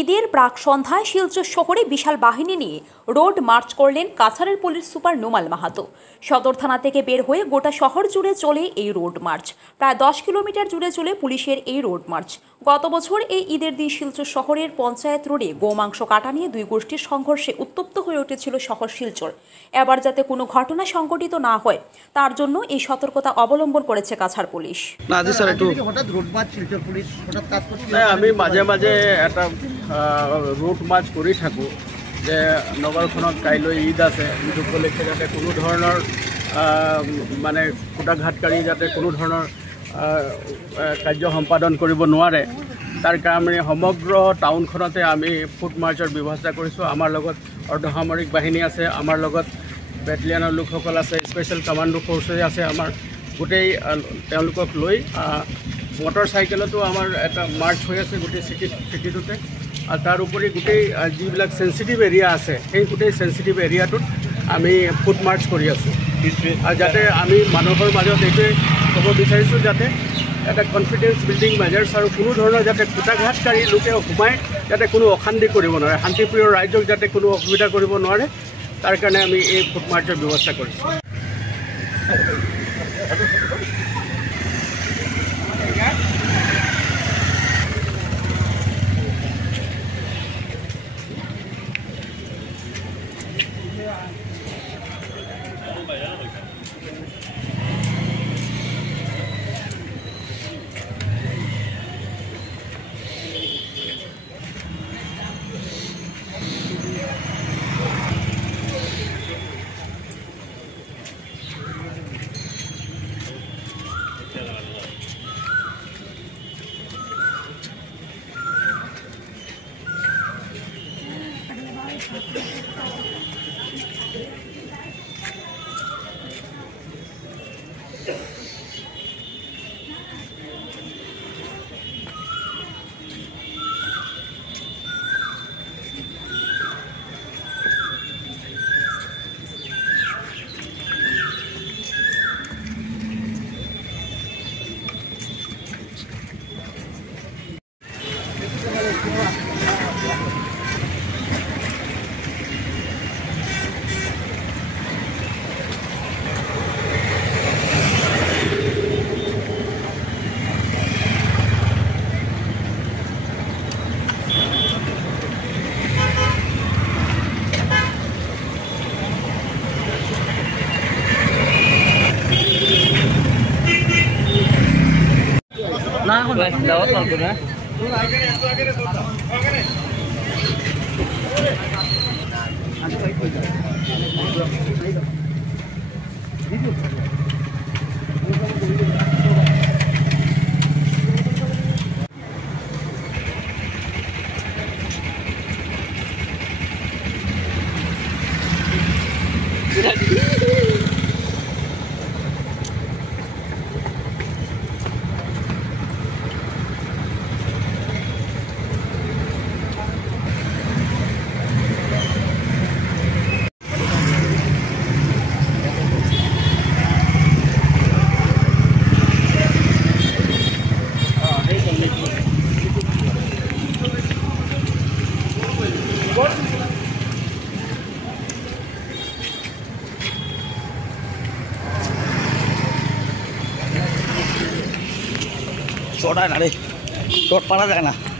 ঈদের প্রাক সন্ধ্যায় শিলচর শহরে বিশাল বাহিনী নিয়ে রোড মার্চ করলেন কাছাড়ের পুলিশ সুপার নোমাল মাহাতো। সদর থানা থেকে বের হয়ে গোটা শহর জুড়ে চলে এই রোড মার্চ। প্রায় 10 কিলোমিটার জুড়ে চলে পুলিশের এই রোড মার্চ। গত বছর এই ঈদের দিন শিলচর শহরের পঞ্চায়েত রোডে গোমাংস কাটা নিয়ে দুই গোষ্ঠীর সংঘর্ষে উত্তপ্ত হয়ে উঠেছিল শহর শিলচর। এবার যাতে কোনো ঘটনা সংঘটিত না হয় তার জন্য এই সতর্কতা অবলম্বন করেছে কাছাড় পুলিশ। আমি মাঝে মাঝে এটা রোড মাৰ্চ কৰি থাকোঁ যে নগৰখনত কাইলৈ ঈদ আছে। ঈদ উপলক্ষে যাতে কোনো ধৰণৰ মানে কুটাঘাতকাৰী যাতে কোনো ধৰণৰ কাৰ্য সম্পাদন কৰিব নোৱাৰে তাৰ কাৰণে সমগ্ৰ টাউনখনতে আমি ফুট মাৰ্চৰ ব্যৱস্থা কৰিছোঁ। আমাৰ লগত অৰ্ধসামৰিক বাহিনী আছে, আমাৰ লগত বেটেলিয়ানৰ লোকসকল আছে, স্পেচিয়েল কমাণ্ডো ফ'ৰ্চেছ আছে। আমাৰ গোটেই তেওঁলোকক লৈ মটৰ চাইকেলতো আমাৰ এটা মাৰ্চ হৈ আছে গোটেই চিটিটোতে। আৰু তাৰ উপৰি গোটেই যিবিলাক চেঞ্চিটিভ এৰিয়া আছে সেই গোটেই চেঞ্চিটিভ এৰিয়াটোত আমি ফুট মাৰ্চ কৰি আছোঁ। আৰু যাতে আমি মানুহৰ মাজত এইটোৱে ক'ব বিচাৰিছোঁ যাতে এটা কনফিডেন্স বিল্ডিং মেজাৰ্ছ আৰু কোনো ধৰণৰ যাতে কুটাঘাতকাৰী লোকে সোমাই যাতে কোনো অশান্তি কৰিব নোৱাৰে, শান্তিপ্ৰিয় ৰাইজক যাতে কোনো অসুবিধা কৰিব নোৱাৰে তাৰ কাৰণে আমি এই ফুট মাৰ্চৰ ব্যৱস্থা কৰিছোঁ। Lewat balkonnya. Short aja nih, short parah jangan lah.